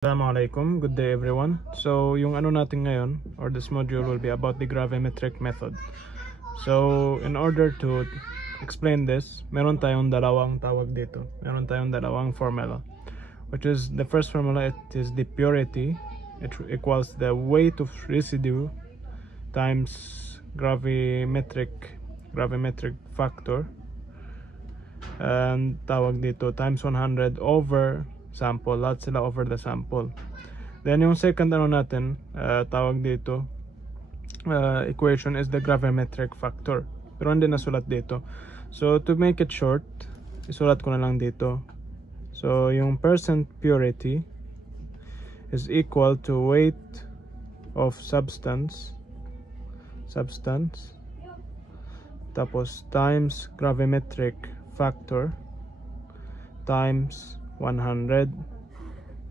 Assalamualaikum, good day everyone. So yung ano natin ngayon, or this module will be about the gravimetric method. So in order to explain this, meron tayong dalawang tawag dito. Meron tayong dalawang formula, which is the first formula, it is the purity. It equals the weight of residue times gravimetric factor, and tawag dito times 100 over sample, lahat sila over the sample. Then yung second ano natin, tawag dito equation is the gravimetric factor, pero hindi nasulat dito. So to make it short, isulat ko na lang dito. So yung percent purity is equal to weight of substance tapos times gravimetric factor times 100.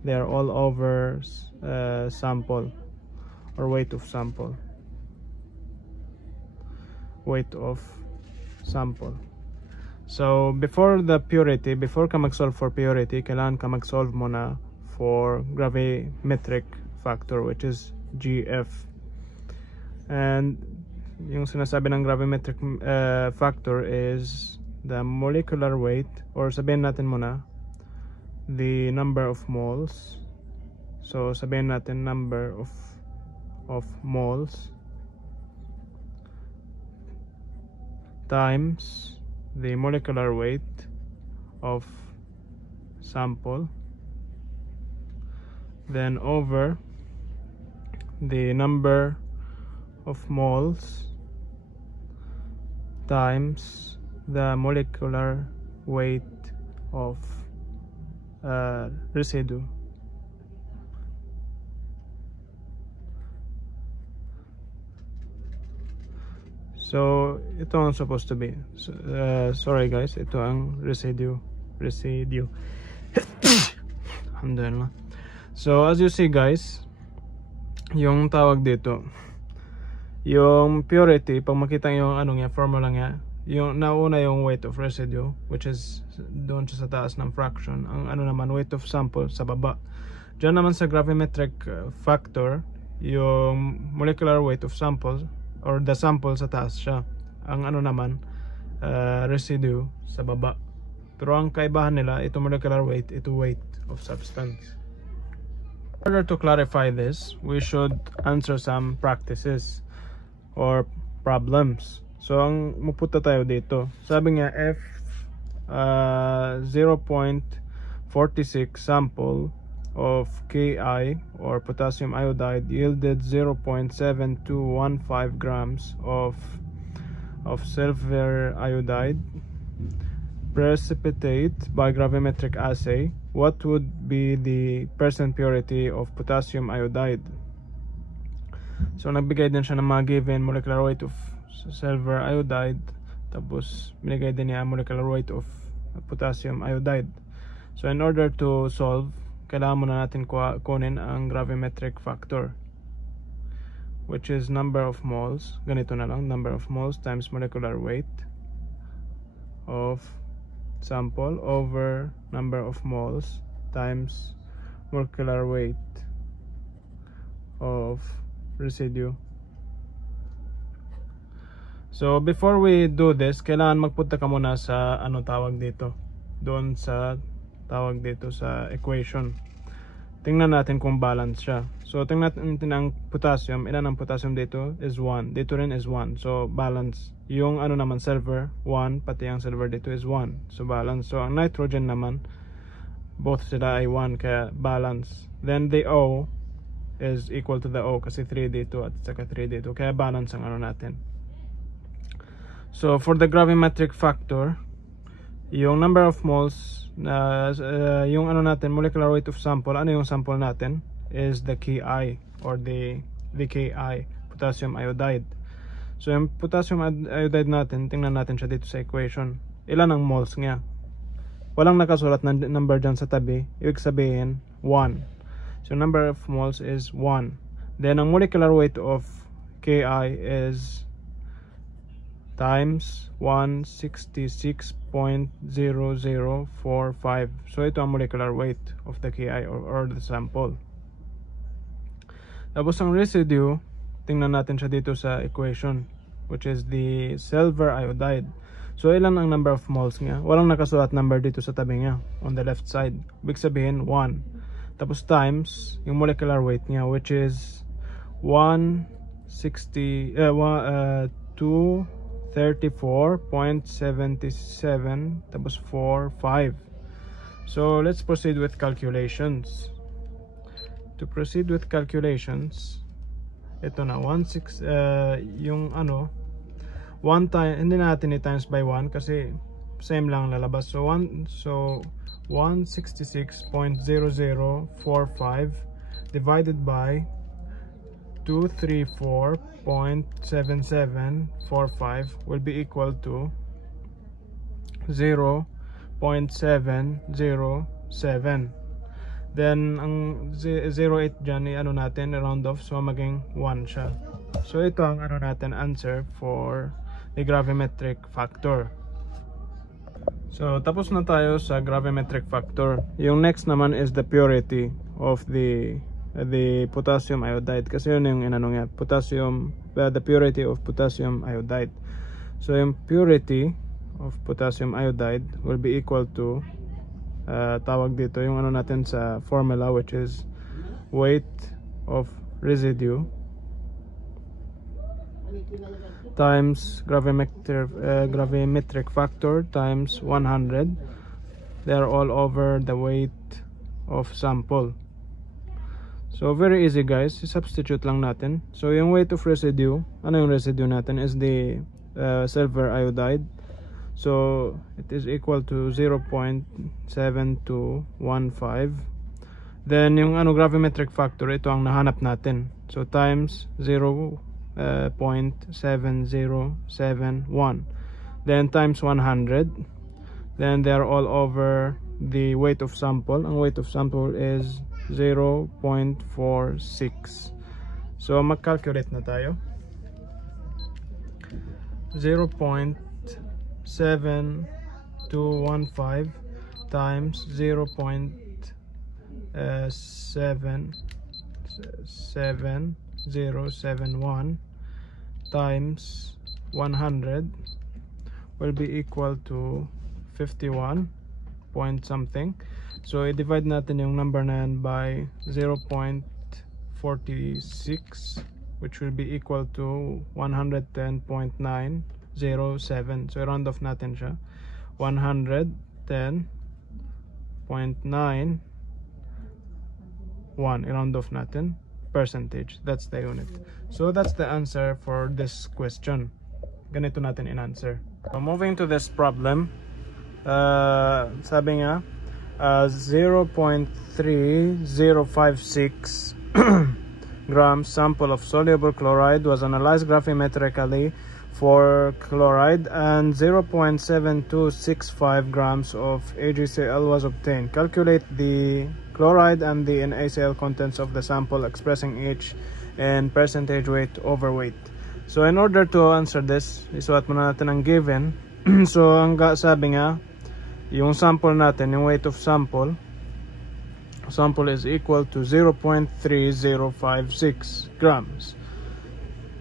They are all over sample, or weight of sample. So before the purity, before ka mag-solve for purity, kailangan ka mag-solve muna for gravimetric factor, which is GF. And yung sinasabi ng gravimetric factor is the molecular weight, or sabihin natin muna the number of moles. So sabihin natin number of moles times the molecular weight of sample, then over the number of moles times the molecular weight of residue. So ito ang supposed to be. Sorry guys, ito ang residue. Alhamdulillah. So as you see guys, yung tawag dito, yung purity, pag makita yung ano nga formula nga, yung nauna yung weight of residue, which is doon sa taas ng fraction. Ang ano naman, weight of sample sa baba. Diyan naman sa gravimetric factor, yung molecular weight of sample, or the sample sa taas siya. Ang ano naman, residue sa baba. Pero ang kaibahan nila, ito molecular weight, ito weight of substance. In order to clarify this, we should answer some practices or problems. So ang mupunta tayo dito, sabi nga F 0.46 sample of Ki, or potassium iodide, yielded 0.7215 grams of silver iodide. Precipitate by gravimetric assay, what would be the percent purity of potassium iodide? So nagbigay din siya ng mga given molecular weight of silver iodide, tapos binigay din niya molecular weight of potassium iodide. So in order to solve, kailangan muna natin kunin ang gravimetric factor, which is number of moles. Ganito na lang, number of moles times molecular weight of sample over number of moles times molecular weight of residue. So before we do this, kailangan magpunta ka muna sa ano tawag dito, doon sa tawag dito sa equation. Tingnan natin kung balance siya. So tingnan natin ang potassium. Ilan ang potassium dito? Is 1. Dito rin is 1. So balance. Yung ano naman, silver 1, pati ang silver dito is 1. So balance. So ang nitrogen naman, both sila ay 1, kaya balance. Then the O is equal to the O kasi 3 dito at saka 3 dito, kaya balance ang ano natin. So for the gravimetric factor, yung number of moles, yung ano natin, molecular weight of sample, ano yung sample natin, is the Ki, or the Ki, potassium iodide. So yung potassium iodide natin, tingnan natin siya dito sa equation. Ilan ang moles nga? Walang nakasulat na number dyan sa tabi, ibig sabihin 1. So number of moles is 1. Then ang molecular weight of Ki is times 166.0045. So ito ang molecular weight of the Ki or the sample. Tapos ang residue, tingnan natin siya dito sa equation, which is the silver iodide. So ilan ang number of moles nga? Walang nakasulat number dito sa tabi nga on the left side. Ibig sabihin 1. Tapos times yung molecular weight niya, which is 234.77 tapos 45. So let's proceed with calculations. To proceed with calculations, ito na 16 yung 1 time, hindi natin i-times by 1 kasi same lang lalabas. So 166.0045 divided by 234.7745 will be equal to 0.707. Then ang 08 dyan natin round off, so maging 1 siya. So ito ang natin answer for the gravimetric factor. So tapos na tayo sa gravimetric factor. Yung next naman is the purity of the potassium iodide, kasi yun yung potassium, the purity of potassium iodide. So yung purity of potassium iodide will be equal to tawag dito yung natin sa formula, which is weight of residue times gravimetric factor times 100. They're all over the weight of sample. So very easy guys, substitute lang natin. So yung weight of residue, yung residue natin is the silver iodide. So it is equal to 0.7215. Then yung gravimetric factor, ito ang nahanap natin. So times 0.7071. Then times 100. Then they are all over the weight of sample. Ang weight of sample is 0.46. So mag-calculate na tayo. 0.7215 times 0.77071 times 100 will be equal to 51 point something. So i-divide natin yung number na yan by 0.46, which will be equal to 110.907. So i-round off natin siya. 110.91 i-round off natin. Percentage, that's the unit. So that's the answer for this question. Ganito natin in-answer. So moving to this problem, sabi nga 0.3056 grams sample of soluble chloride was analyzed gravimetrically for chloride, and 0.7265 grams of AgCl was obtained. Calculate the chloride and the NaCl contents of the sample, expressing each in percentage weight over weight. So in order to answer this, isulat muna natin ang given. So ang sabi nga, yung sample natin, yung weight of sample is equal to 0.3056 grams.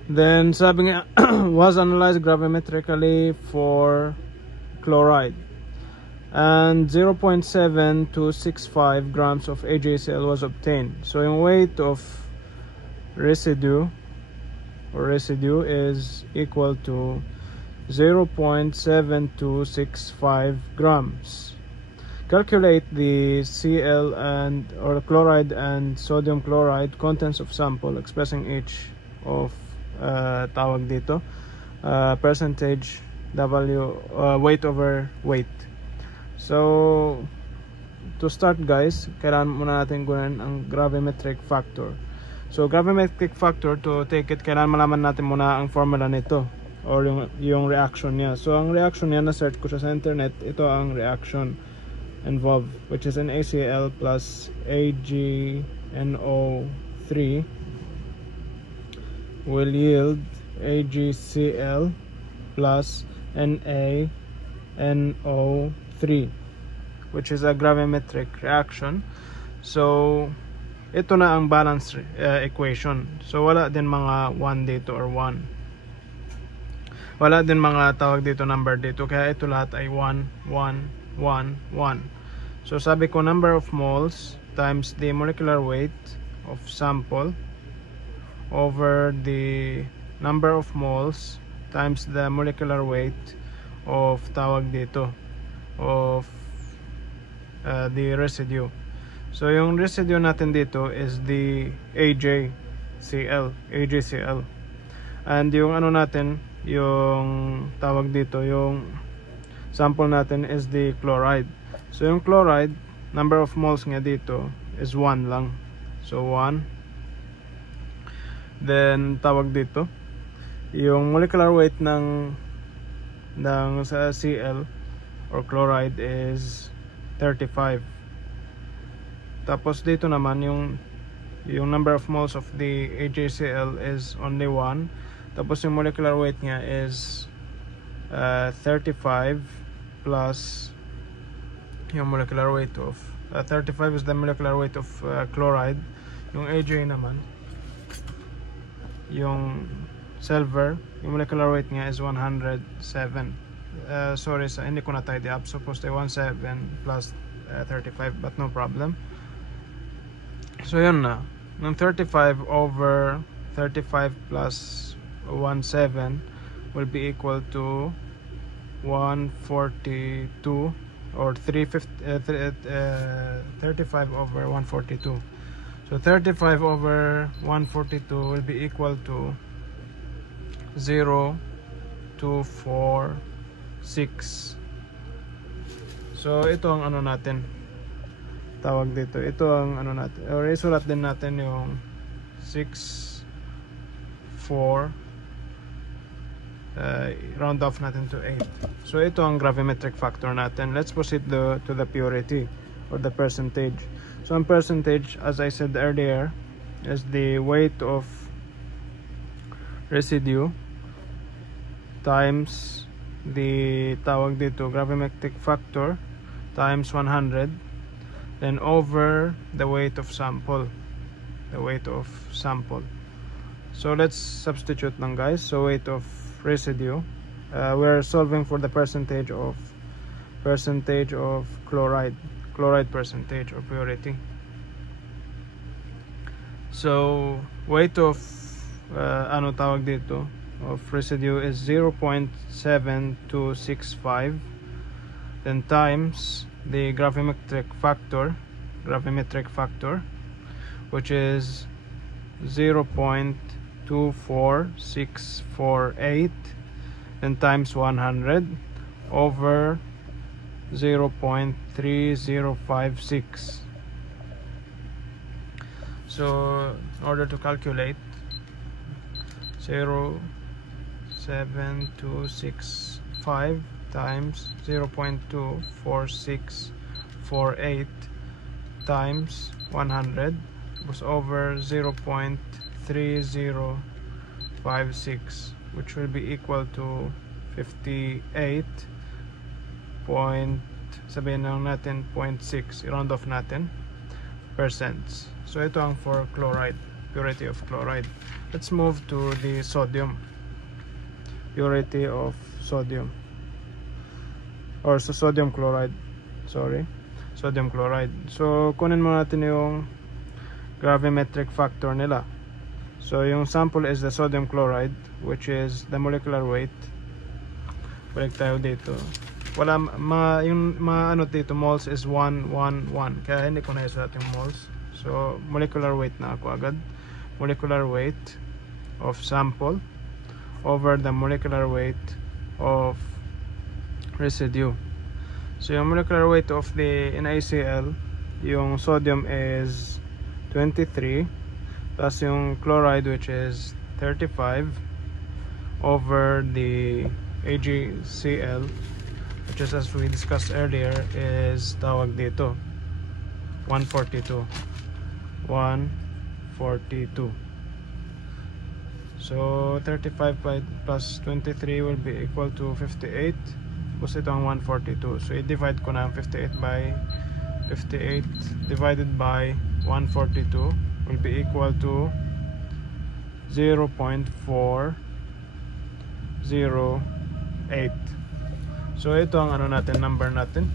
Then sabi nga was analyzed gravimetrically for chloride, and 0.7265 grams of AgCl was obtained. So yung weight of residue is equal to 0.7265 grams. Calculate the Cl or chloride and sodium chloride contents of sample, expressing each of tawag dito percentage weight over weight. So to start guys, kailangan muna natin gunin ang gravimetric factor. So gravimetric factor, to take it, kailangan malaman natin muna ang formula nito or yung reaction niya. So ang reaction niya, na-search ko siya sa internet. Ito ang reaction involved, which is NaCl plus AgNO3 will yield AgCl plus NaNO3, which is a gravimetric reaction. So ito na ang balance equation. So wala din mga 1 dito or 1. Wala din mga tawag dito number dito, kaya ito lahat ay 1, 1, 1, 1. So sabi ko number of moles times the molecular weight of sample over the number of moles times the molecular weight of tawag dito of the residue. So yung residue natin dito is the AgCl, and yung ano natin, yung tawag dito, yung sample natin is the chloride. So yung chloride, number of moles nga dito is 1 lang. So 1. Then tawag dito, yung molecular weight ng sa Cl or chloride is 35. Tapos dito naman yung number of moles of the AgCl is only 1. Tapos yung molecular weight niya is 35 plus yung molecular weight of 35 is the molecular weight of chloride. Yung Ag naman, yung silver, yung molecular weight niya is 107. Sorry, hindi ko na tidy up. Supposed to 17 plus 35, but no problem. So yun na, ng 35 over 35 plus 17 will be equal to 142, or 35 over 142. So 35 over 142 will be equal to 0.246. So ito ang ano natin, tawag dito, ito ang ano natin, or isulat din natin yung 6.4, round off natin to 8. So ito ang gravimetric factor natin. Let's proceed to the purity or the percentage. So ang percentage, as I said earlier, is the weight of residue times the tawag dito gravimetric factor times 100, then over the weight of sample, So let's substitute lang, guys. So weight of residue, we're solving for the percentage of chloride percentage or purity. So weight of ano tawag dito of residue is 0.7265, then times the gravimetric factor, which is 0.24648, then times 100 over 0.3056. So in order to calculate, 0.7265 times 0.24648 times 100 was over 0.3056, which will be equal to 58 point, sabihin lang natin 0.6, i-round off natin, percents. So ito ang for chloride, purity of chloride. Let's move to the sodium, purity of sodium, or so sodium chloride, sodium chloride. So kunin mo natin yung gravimetric factor nila. So yung sample is the sodium chloride, which is the molecular weight. Balik tayo dito, wala yung ano dito, moles is 1, 1, 1, kaya hindi ko na isulat yung moles. So molecular weight na ako agad, molecular weight of sample over the molecular weight of residue. So yung molecular weight of the NaCl, yung sodium is 23, plus yung chloride, which is 35, over the AgCl, which is, as we discussed earlier, is tawag dito 142. So 35 plus 23 will be equal to 58. Tapos ito ang 142. So i-divide ko na ang 58 by 58 divided by 142 will be equal to 0.408. So ito ang ano natin, number natin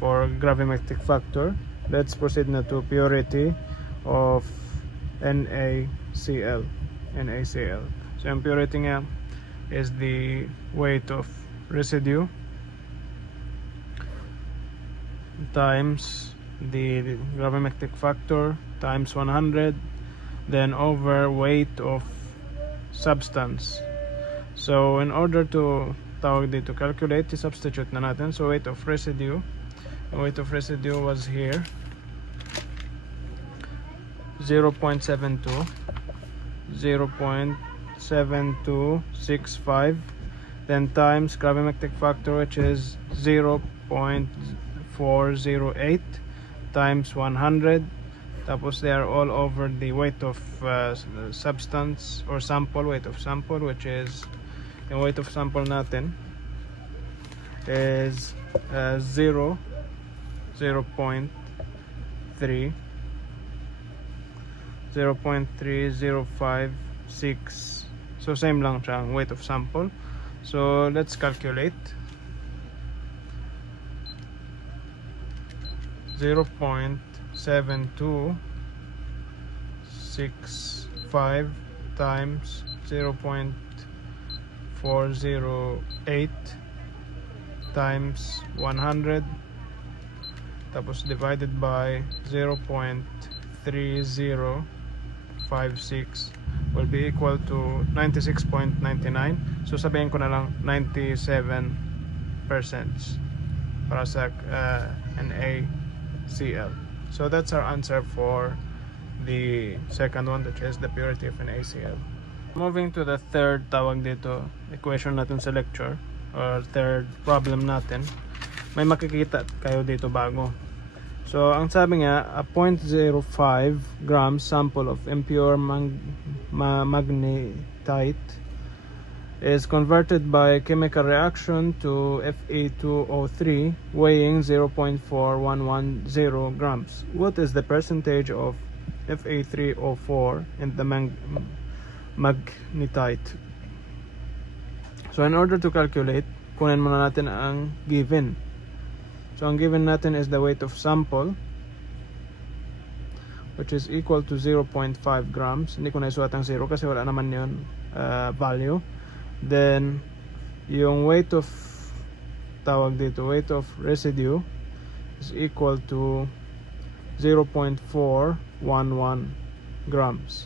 for gravimetric factor. Let's proceed na to purity of NaCl. So yung purity nga is the weight of residue times the gravimetric factor times 100, then over weight of substance. So in order to tawag dito calculate, substitute na natin. So weight of residue, the weight of residue was here 0.72, 0.7265, then times gravimetric factor, which is 0.408 times 100. Tapos they are all over the weight of substance or sample, weight of sample, which is yung weight of sample natin is 0.3056. So same lang siya ang weight of sample. So let's calculate. 0.7265 times 0.408 times 100, tapos divided by 0.3056 will be equal to 96.99. So sabihin ko na lang 97% para sa NaCl. So that's our answer for the second one, which is the purity of NaCl. Moving to the third tawag dito equation natin sa lecture, or third problem natin, may makikita kayo dito bago. So ang sabi nga, a 0.05 grams sample of impure magnetite is converted by chemical reaction to Fe2O3 weighing 0.4110 grams. What is the percentage of Fe3O4 in the magnetite? So in order to calculate, kunin muna natin ang given. So ang given natin is the weight of sample, which is equal to 0.5 grams. Hindi ko na isulat ang 0 kasi wala naman yun value. Then yung weight of tawag dito, weight of residue is equal to 0.411 grams.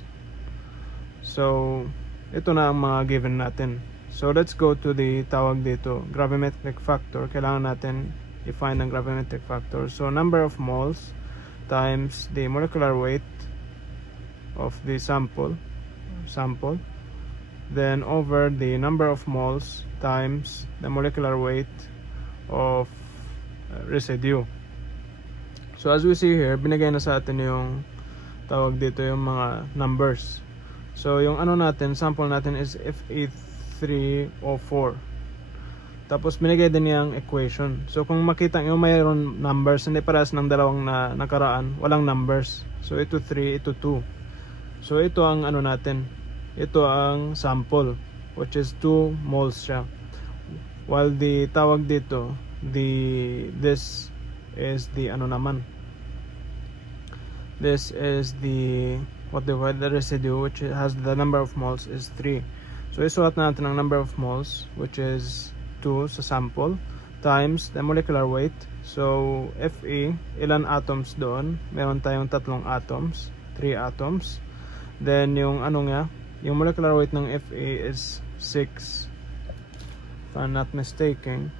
So ito na ang mga given natin. So let's go to the tawag dito gravimetric factor. Kailangan natin i-find ang gravimetric factor. So number of moles times the molecular weight of the sample, then over the number of moles times the molecular weight of residue. So as we see here, binigay na sa atin yung tawag dito yung mga numbers. So yung ano natin, sample natin is Fe3O4. Tapos binigay din niyang equation. So kung makita nyo mayroon numbers, hindi parehas ng dalawang na nakaraan, walang numbers. So ito 3, ito 2. So ito ang ano natin, ito ang sample, which is 2 moles siya. While the tawag dito, this is the ano naman, this is the the residue, which has the number of moles is 3. So isulat natin ang number of moles, which is 2 sa sample, times the molecular weight. So Fe, ilan atoms doon? Meron tayong 3 atoms, 3 atoms. Then yung ano nga, yung molecular weight ng Fe is 6, if I'm not mistaken.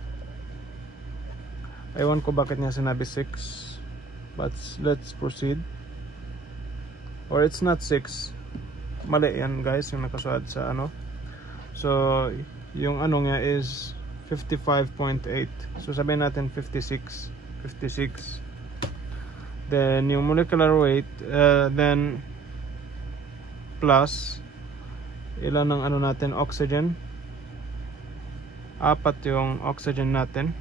Ewan ko bakit niya sinabi 6, but let's proceed. Or it's not 6, mali yan guys, yung nakasulat sa ano. So yung ano nga is 55.8. So sabihin natin 56. Then yung molecular weight, then plus ilan ang ano natin, oxygen. 4 yung oxygen natin.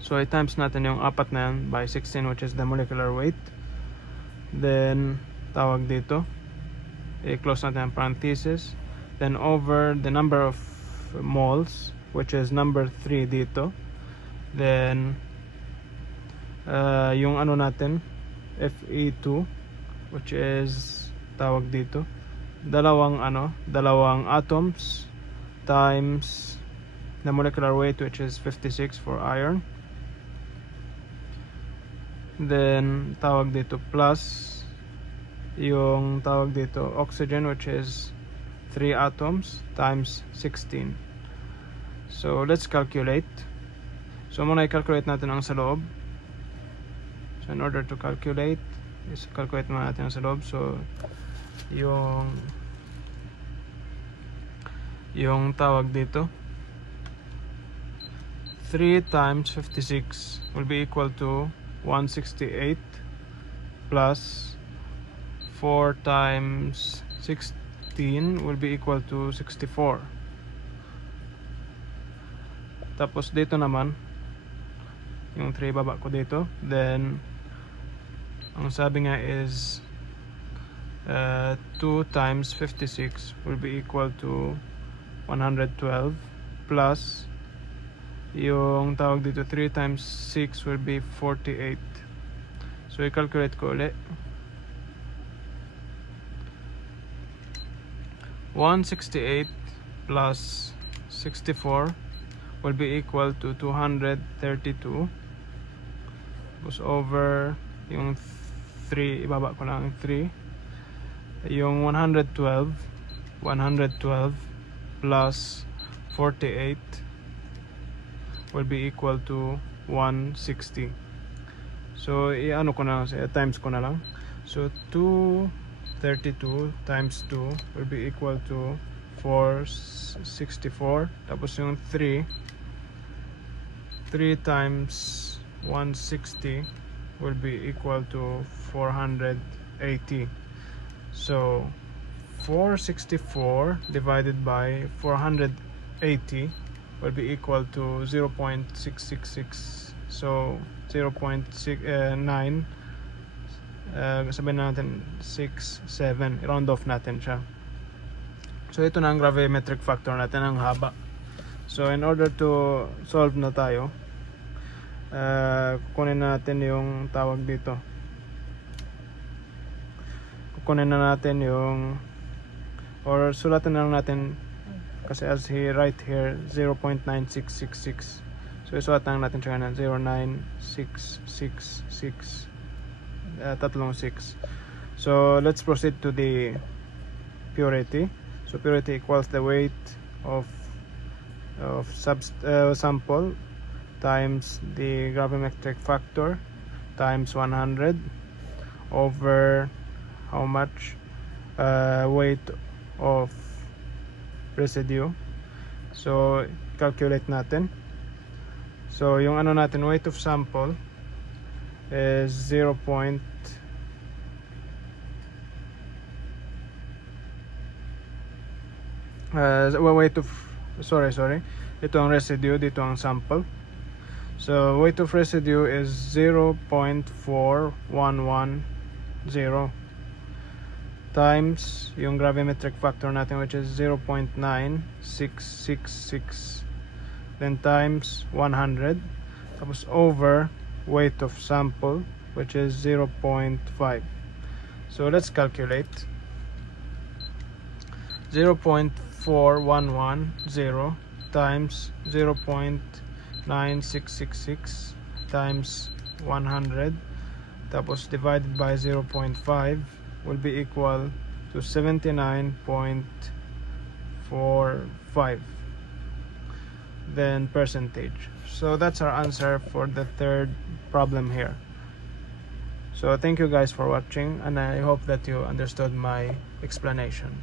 So i-times natin yung 4 na yan by 16, which is the molecular weight. Then tawag dito, i-close natin ang parenthesis. Then over the number of moles, which is number 3 dito. Then yung ano natin, Fe2, which is tawag dito, dalawang atoms times the molecular weight, which is 56 for iron. Then tawag dito plus yung tawag dito oxygen, which is 3 atoms times 16. So let's calculate. So muna i-calculate natin ang sa loob. So in order to calculate, calculate muna natin ang sa loob. So yung tawag dito, 3 times 56 will be equal to 168 plus 4 times 16 will be equal to 64. Tapos dito naman yung 3 baba ko dito. Then ang sabi nga is 2 times 56 will be equal to 112 plus yung tawag dito 3 times 6 will be 48. So i-calculate ko ulit. 168 plus 64 will be equal to 232. Tapos over yung 3, ibaba ko lang yung 3. Yung 112 plus 48 will be equal to 160. So i-ano ko na, times ko na lang. So 232 times 2 will be equal to 464. Tapos yung 3 times 160 will be equal to 480. So 464 divided by 480 will be equal to 0.666. So 0.9 sabihin natin 67, round off natin siya. So ito na ang gravimetric factor natin, ang haba. So in order to solve na tayo, kukunin natin yung tawag dito, kukunin na natin yung, or sulatan na lang natin, kasi as he write here 0.9666. So isulat na natin siya na 0.9666, tatlong 6. So let's proceed to the purity. So purity equals the weight of sample times the gravimetric factor times 100 over how much weight of residue. So calculate natin. So yung ano natin, weight of sample is 0. Weight of ito ang residue, dito ang sample. So weight of residue is 0.4110 times yung gravimetric factor natin, which is 0.9666, then times 100, tapos over weight of sample, which is 0.5. So let's calculate. 0.4110 times 0.9666 times 100, tapos divided by 0.5 will be equal to 79.45, then percentage. So that's our answer for the third problem here. So thank you guys for watching, and I hope that you understood my explanation.